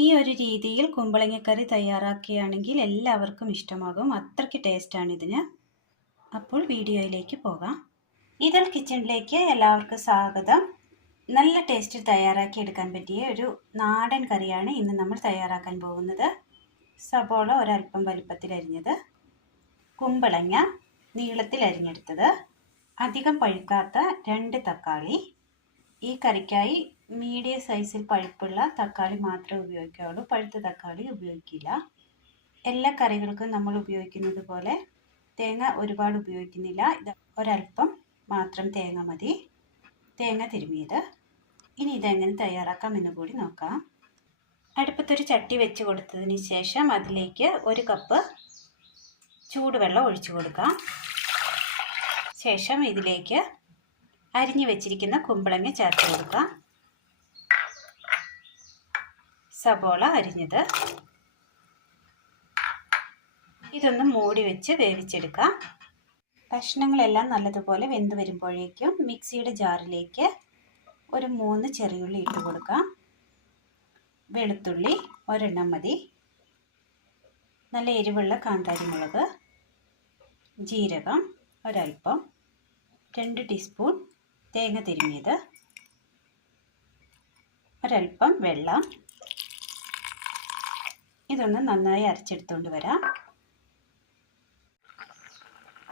ഈ ഒരു രീതിയിൽ കുമ്പളങ്ങക്കറി തയ്യാറാക്കുകയാണെങ്കിൽ എല്ലാവർക്കും ഇഷ്ടമാകും. അത്രയ്ക്ക് ടേസ്റ്റാണ് ഇതിന്. അപ്പോൾ വീഡിയോയിലേക്ക് പോകാം. ഈതൽ കിച്ചണിലേക്ക് എല്ലാവർക്കും സ്വാഗതം. നല്ല ടേസ്റ്റിൽ തയ്യാറാക്കി എടുക്കാൻ പറ്റിയ ഒരു നാടൻ കറിയാണ് ഇന്ന് നമ്മൾ തയ്യാറാക്കാൻ പോകുന്നത്. സബോള ഒരല്പം വലിപ്പത്തിൽ അരിഞ്ഞത്, കുമ്പളങ്ങ നീളത്തിൽ അരിഞ്ഞെടുത്തത്, അധികം പഴുക്കാത്ത 2 തക്കാളി. ഈ കറിക്കായി മീഡിയം സൈസിൽ പഴുപ്പുള്ള തക്കാളി മാത്രമേ ഉപയോഗിക്കാവുള്ളൂ, പഴുത്ത തക്കാളി ഉപയോഗിക്കില്ല. എല്ലാ കറികൾക്കും നമ്മൾ ഉപയോഗിക്കുന്നത് പോലെ തേങ്ങ ഒരുപാട് ഉപയോഗിക്കുന്നില്ല. ഇത് ഒരല്പം മാത്രം തേങ്ങ മതി. തേങ്ങ തിരുമിയത്. ഇനി ഇതെങ്ങനെ തയ്യാറാക്കാം എന്ന് കൂടി നോക്കാം. അടുപ്പത്തൊരു ചട്ടി വെച്ച് കൊടുത്തതിന് ശേഷം അതിലേക്ക് 1 കപ്പ് ചൂടുവെള്ളം ഒഴിച്ചു കൊടുക്കാം. ശേഷം ഇതിലേക്ക് അരിഞ്ഞു വെച്ചിരിക്കുന്ന കുമ്പളങ്ങ ചേർത്ത് കൊടുക്കാം. സബോള അരിഞ്ഞത്. ഇതൊന്ന് മൂടി വെച്ച് വേവിച്ചെടുക്കാം. കഷ്ണങ്ങളെല്ലാം നല്ലതുപോലെ വെന്ത് വരുമ്പോഴേക്കും മിക്സിയുടെ ജാറിലേക്ക് ഒരു 3 ചെറിയുള്ളി ഇട്ട് കൊടുക്കാം. വെളുത്തുള്ളി ഒരെണ്ണം മതി. നല്ല എരിവുള്ള കാന്താരി മുളക്, ജീരകം ഒരൽപ്പം, 2 ടീസ്പൂൺ തേങ്ങ തിരുമിയത്, ഒരൽപ്പം വെള്ളം. ഇതൊന്ന് നന്നായി അരച്ചെടുത്തുകൊണ്ട് വരാം.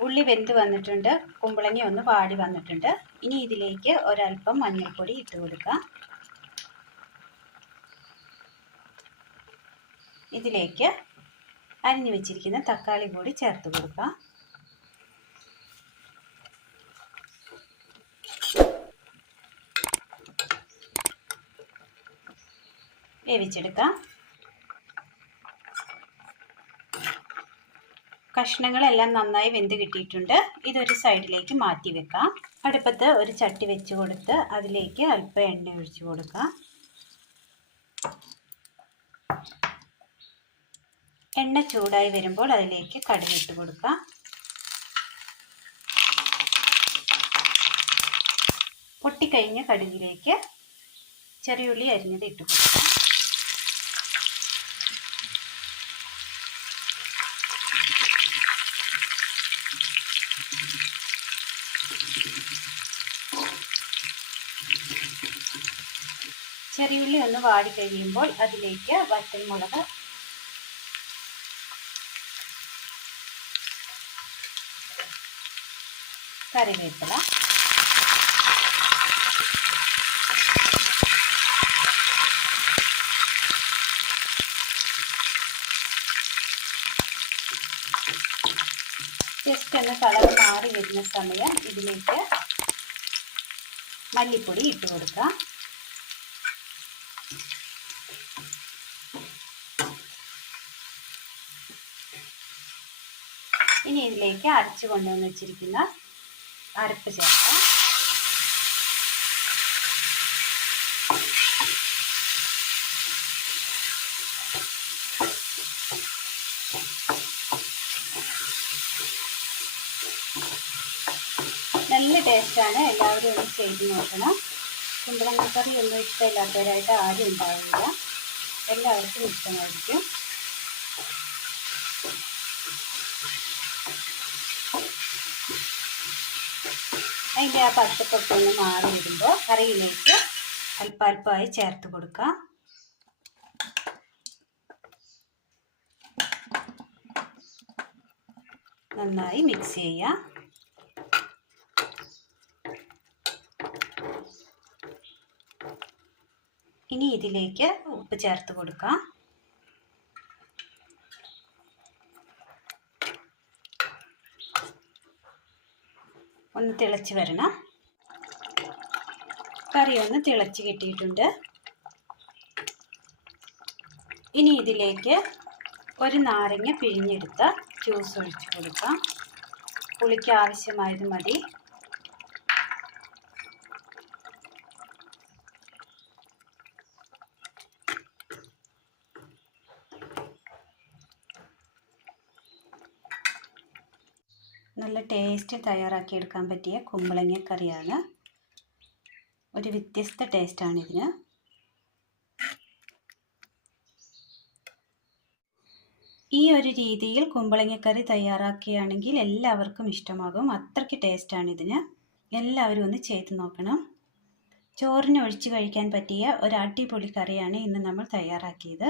ഉള്ളി വെന്ത് വന്നിട്ടുണ്ട്, കുമ്പളങ്ങ ഒന്ന് വാടി വന്നിട്ടുണ്ട്. ഇനി ഇതിലേക്ക് ഒരൽപ്പം മഞ്ഞൾപ്പൊടി ഇട്ട് കൊടുക്കാം. ഇതിലേക്ക് അരിഞ്ഞു വെച്ചിരിക്കുന്ന തക്കാളി കൂടി ചേർത്ത് കൊടുക്കാം. വേവിച്ചെടുക്കാം. കഷ്ണങ്ങളെല്ലാം നന്നായി വെന്ത് കിട്ടിയിട്ടുണ്ട്. ഇതൊരു സൈഡിലേക്ക് മാറ്റി വെക്കാം. അടുപ്പത്ത് ഒരു ചട്ടി വെച്ച് കൊടുത്ത് അതിലേക്ക് അല്പം എണ്ണ ഒഴിച്ചു കൊടുക്കാം. എണ്ണ ചൂടായി വരുമ്പോൾ അതിലേക്ക് കടുക് ഇട്ട് കൊടുക്കാം. പൊട്ടിക്കഴിഞ്ഞ കടുകിലേക്ക് ചെറിയുള്ളി അരിഞ്ഞത് ഇട്ട് കൊടുക്കാം. ചെറിയുള്ളി ഒന്ന് വാടി കഴിയുമ്പോൾ അതിലേക്ക് വറ്റൽമുളക്, കറിവേപ്പില, ജസ്റ്റ് ഒന്ന് കളർ മാറി വരുന്ന സമയം ഇതിലേക്ക് മല്ലിപ്പൊടി ഇട്ട് കൊടുക്കാം. ഇനി ഇതിലേക്ക് അരച്ചു കൊണ്ടുവന്ന് വെച്ചിരിക്കുന്ന അരപ്പ് ചേർക്കാം. നല്ല ടേസ്റ്റാണ്. എല്ലാവരും ഒന്ന് ചെയ്ത് നോക്കണം. കുമ്പളങ്ങക്കറി ഒന്നും ഇഷ്ടമില്ലാത്തവരായിട്ട് ആരും ഉണ്ടാവില്ല. എല്ലാവർക്കും ഇഷ്ടമായിരിക്കും. അതിൻ്റെ ആ പച്ചപ്പൊക്കെ ഒന്ന് മാറി വരുമ്പോൾ കറിയിലേക്ക് അല്പാൽപ്പമായി ചേർത്ത് കൊടുക്കാം. നന്നായി മിക്സ് ചെയ്യാം. ഇനി ഇതിലേക്ക് ഉപ്പ് ചേർത്ത് കൊടുക്കാം. ഒന്ന് തിളച്ച് വരണം. കറി ഒന്ന് തിളച്ച് കിട്ടിയിട്ടുണ്ട്. ഇനി ഇതിലേക്ക് ഒരു നാരങ്ങ പിഴിഞ്ഞെടുത്ത ജ്യൂസ് ഒഴിച്ച് കൊടുക്കാം. പുളിക്ക് ആവശ്യമായത് മതി. നല്ല ടേസ്റ്റ് തയ്യാറാക്കിയെടുക്കാൻ പറ്റിയ കുമ്പളങ്ങ കറിയാണ്. ഒരു വ്യത്യസ്ത ടേസ്റ്റാണ് ഇതിന്. ഈ ഒരു രീതിയിൽ കുമ്പളങ്ങക്കറി തയ്യാറാക്കുകയാണെങ്കിൽ എല്ലാവർക്കും ഇഷ്ടമാകും. അത്രയ്ക്ക് ടേസ്റ്റാണ് ഇതിന്. എല്ലാവരും ഒന്ന് ചെയ്ത് നോക്കണം. ചോറിന് ഒഴിച്ച് കഴിക്കാൻ പറ്റിയ ഒരു അടിപൊളി കറിയാണ് ഇന്ന് നമ്മൾ തയ്യാറാക്കിയത്.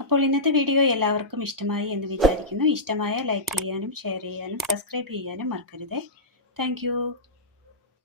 അപ്പോൾ ഇന്നത്തെ വീഡിയോ എല്ലാവർക്കും ഇഷ്ടമായി എന്ന് വിചാരിക്കുന്നു. ഇഷ്ടമായ ലൈക്ക് ചെയ്യാനും ഷെയർ ചെയ്യാനും സബ്സ്ക്രൈബ് ചെയ്യാനും മറക്കരുതേ. താങ്ക്